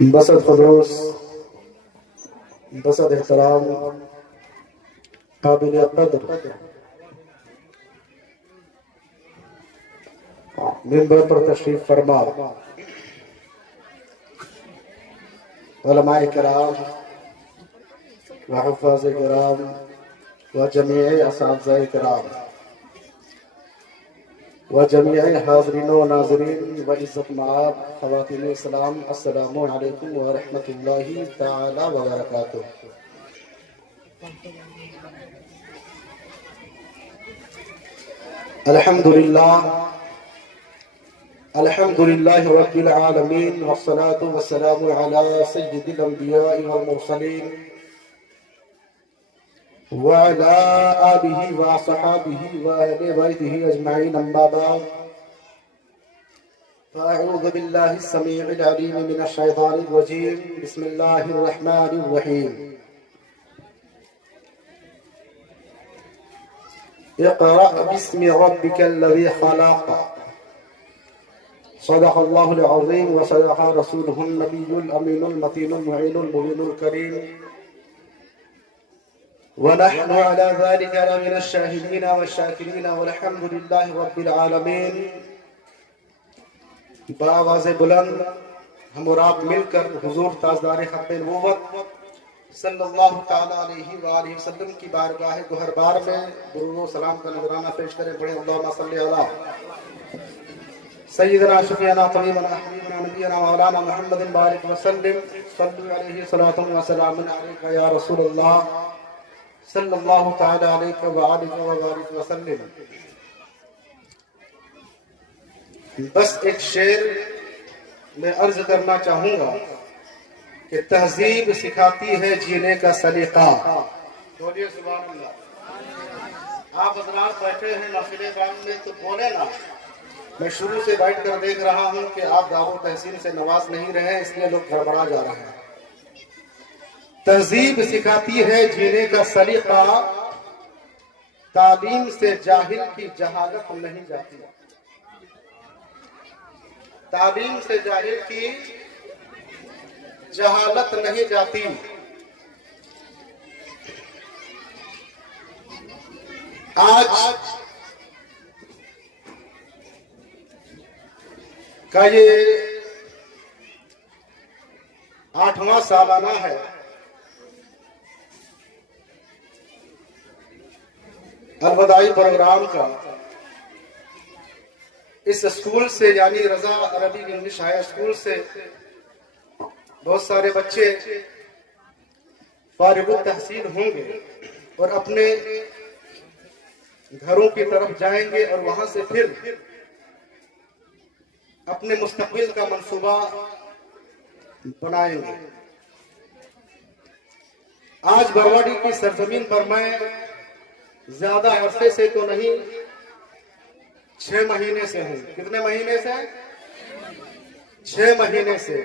بسد خلوص، بسد احترام، قابل قدر منبر پر تشریف فرما علماء کرام و حفاظ کرام و جمیع اساتذہ کرام و جمیع حاضرین و ناظرین و عزت مآب خواتین اسلام، السلام علیکم ورحمۃ اللہ تعالی وبرکاتہ۔ الحمد للہ رب العالمین والصلاة والسلام علی سید الانبیاء والمرسلین وعلى آلہ وصحابہ وأہل بیتہ اجمعین، اما بعد فأعوذ باللہ السمیع العلیم من الشیطان الرجیم، بسم اللہ الرحمن الرحیم۔ اقرأ باسم ربک الذی خلق، صدق اللہ العظیم وصدق رسولہ النبی الامین المتین المعین المبین الکریم، ونحن على ذلك لمن الشاهدين والشاكرين والحمد لله رب العالمين۔ بآواز بلند ہم اور آپ مل کر حضور تاجدار ختم نبوت صلی اللہ تعالی علیہ وآلہ وسلم کی بارگاہ گوہر بار میں درود و سلام کا نذرانہ پیش کریں۔ بڑے اللہم صلی علی سیدنا شفیعنا طبیبنا حبیبنا نبینا مولانا محمد بارک وسلم، صلی علیہ صلاۃ و سلام علیک یا رسول اللہ صلی اللہ تعالی علیہ وآلہ وبارک وسلم۔ بس ایک شعر میں عرض کرنا چاہوں گا کہ تہذیب سکھاتی ہے جینے کا سلیقہ۔ بولیے سبحان اللہ۔ آپ حضرات بیٹھے ہیں نافلے گام میں تو بولے نا، میں شروع سے بیٹھ کر دیکھ رہا ہوں کہ آپ دار و تحسین سے نواز نہیں رہے، اس لیے لوگ گڑبڑا جا رہے ہیں۔ تہذیب سکھاتی ہے جینے کا سلیقہ، تعلیم سے جاہل کی جہالت نہیں جاتی۔ تعلیم سے جاہل کی جہالت نہیں جاتی۔ آج کا یہ 8واں سالانہ ہے الوداعی پروگرام کا۔ اس اسکول سے یعنی رضا عربی انگلش ہائی اسکول سے بہت سارے بچے فارغ التحصیل ہوں گے اور اپنے گھروں کی طرف جائیں گے اور وہاں سے پھر اپنے مستقبل کا منصوبہ بنائیں گے۔ آج برواڈی کی سرزمین پر میں زیادہ عرصے سے تو نہیں، 6 مہینے سے ہوں۔ کتنے مہینے سے؟ 6 مہینے سے۔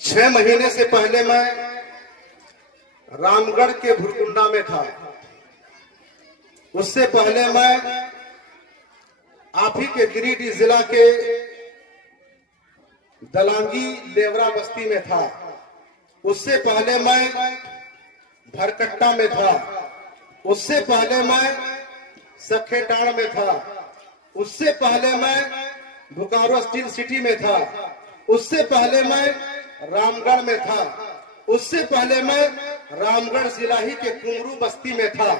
6 مہینے سے پہلے میں رام گڑھ کے بھرکنڈا میں تھا۔ اس سے پہلے میں آپ ہی کے گریڈی ضلع کے دلانگی لیورا بستی میں تھا۔ اس سے پہلے میں بھرکٹا میں تھا۔ اس سے پہلے میں سکھے ٹاڑ میں تھا۔ اس سے پہلے میں بوکارو اسٹیل سٹی میں تھا۔ اس سے پہلے میں رام گڑھ میں تھا۔ اس سے پہلے میں رام گڑھ ضلع ہی کے کنگرو بستی میں تھا۔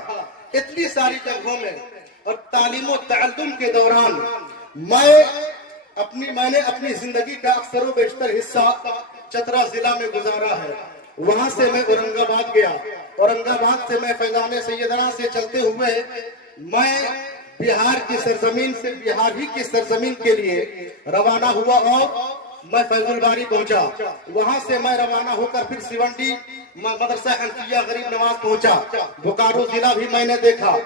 اتنی ساری جگہوں میں اور تعلیم و تعلم کے دوران میں نے اپنی زندگی کا اکثر و بیشتر حصہ چترا ضلع میں گزارا ہے۔ وہاں سے میں اورنگ آباد گیا۔ اورنگ آباد سے میں فیضان سیدنا سے چلتے ہوئے میں بہار کی سرزمین سے بہار ہی کی سرزمین کے لیے روانہ ہوا اور میں فیض الباری پہنچا۔ وہاں سے میں روانہ ہو کر پھر سیونڈی مدرسہ حنفیہ غریب نواز پہنچا۔ بوکارو ضلع بھی میں نے دیکھا،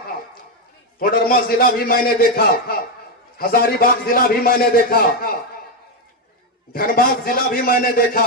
کوڈرما ضلع بھی میں نے دیکھا، ہزاری باغ ضلع بھی میں نے دیکھا، دھنباد ضلع بھی میں نے دیکھا۔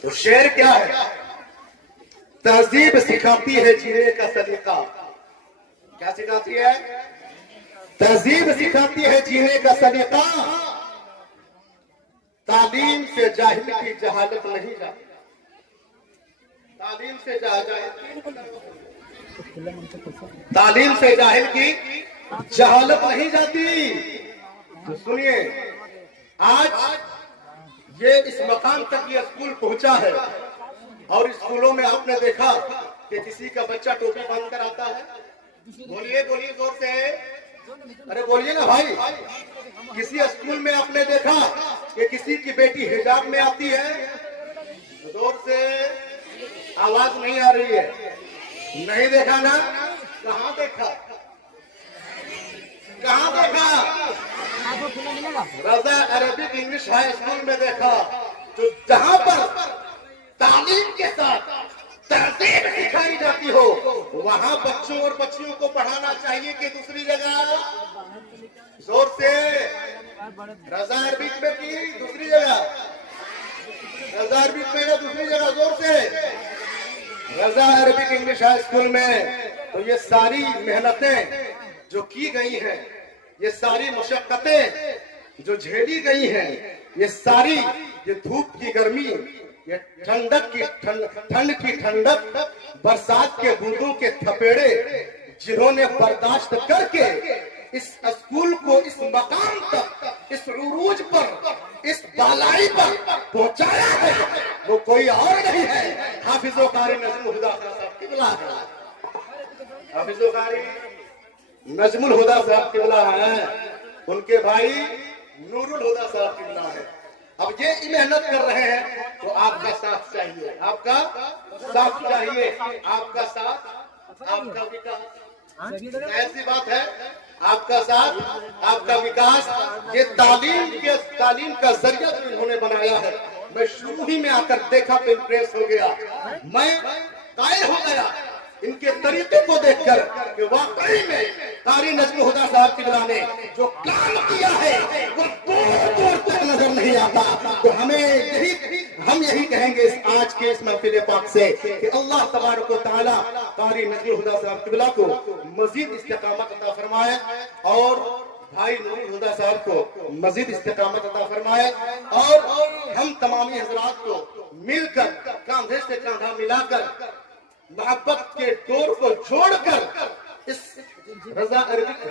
تو شعر کیا ہے؟ تہذیب سکھاتی ہے جینے کا سلیقہ. کیا سکھاتی ہے؟ تہذیب سکھاتی ہے جینے کا سلیقہ. تعلیم سے جاہل کی جہالت نہیں جاتی. تعلیم سے جاہل کی جہالت نہیں جاتی. تو سنیے، آج یہ اس مقام تک یہ اسکول پہنچا ہے، اور اسکولوں میں آپ نے دیکھا کہ کسی کا بچہ ٹوپی باندھ کر آتا ہے. بولیے بولیے زور سے، ارے بولیے نا بھائی. کسی اسکول میں آپ نے دیکھا کہ کسی کی بیٹی حجاب میں آتی ہے؟ زور سے، آواز نہیں آ رہی ہے. نہیں دیکھا نا؟ کہاں دیکھا؟ کہاں دیکھا؟ رضا عربک انگلش ہائی اسکول میں دیکھا. تو جہاں پر تعلیم کے ساتھ تہذیب سکھائی جاتی ہو، وہاں بچوں اور بچیوں کو پڑھانا چاہیے کہ دوسری جگہ؟ زور سے، رضا عربک میں کی دوسری جگہ؟ رضا عربک میں دوسری جگہ؟ زور سے، رضا عربک انگلش ہائی اسکول میں. تو یہ ساری محنتیں جو کی گئی ہیں، یہ ساری مشقتیں جو جھیلی گئی ہیں، یہ ساری، یہ دھوپ کی گرمی، یہ ٹھنڈ کی ٹھنڈک، برسات کے بوندوں کے تھپیڑے، جنہوں نے برداشت کر کے اس اسکول کو اس مقام تک، اس عروج پر، اس بالائی پر پہنچایا ہے، وہ کوئی اور نہیں ہے، حافظ و قاری نجم الہدیٰ صاحب قبلہ ہے. حافظ و قاری نجم الہدیٰ صاحب قبلہ ہے. ان کے بھائی نور الہدیٰ صاحب قبلہ ہے. اب یہ محنت کر رہے ہیں تو آپ کا ساتھ چاہیے، آپ کا ساتھ چاہیے، آپ کا ساتھ، آپ کا وکاس. ایسی بات ہے، آپ کا ساتھ، آپ کا وکاس. یہ تعلیم کا ذریعہ جو انہوں نے بنایا ہے. میں شروع ہی میں آ کر دیکھا تو امپریس ہو گیا. میں قائل ہو گیا ان کے طریقے کو دیکھ کر کہ واقعی میں قاری نجم الہدیٰ صاحب قبلہ نے جو کام کیا ہے وہ دور تک نظر نہیں آتا. تو ہم یہی کہیں گے آج کے اس محفل پاک سے کہ اللہ تبارک و تعالی قاری نجم الہدیٰ صاحب قبلہ کو مزید استقامت عطا فرمائے، اور بھائی نور الہدیٰ صاحب کو مزید استقامت عطا فرمائے، اور ہم تمامی حضرات کو مل کر، کاندھے سے کاندھا ملا کر، محبت کے ڈور کو جوڑ کر اس رضا عربک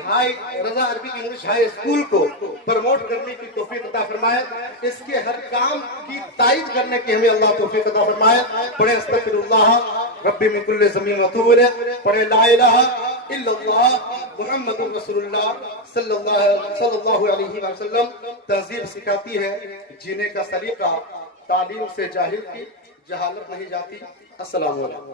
انگلش ہائی اسکول کو پروموٹ کرنے کی توفیق عطا فرمائے. اس کے ہر کام کی تائید کرنے کی ہمیں اللہ توفیق عطا فرمائے. پڑھے استغفر اللہ ربی من کل ذنب واتوب الیہ. پڑھے لا الہ الا اللہ محمد رسول اللہ صلی اللہ علیہ وسلم. تہذیب سکھاتی ہے جینے کا سلیقہ. تعلیم سے جاہل کی جہالت نہیں جاتی. السلام علیکم.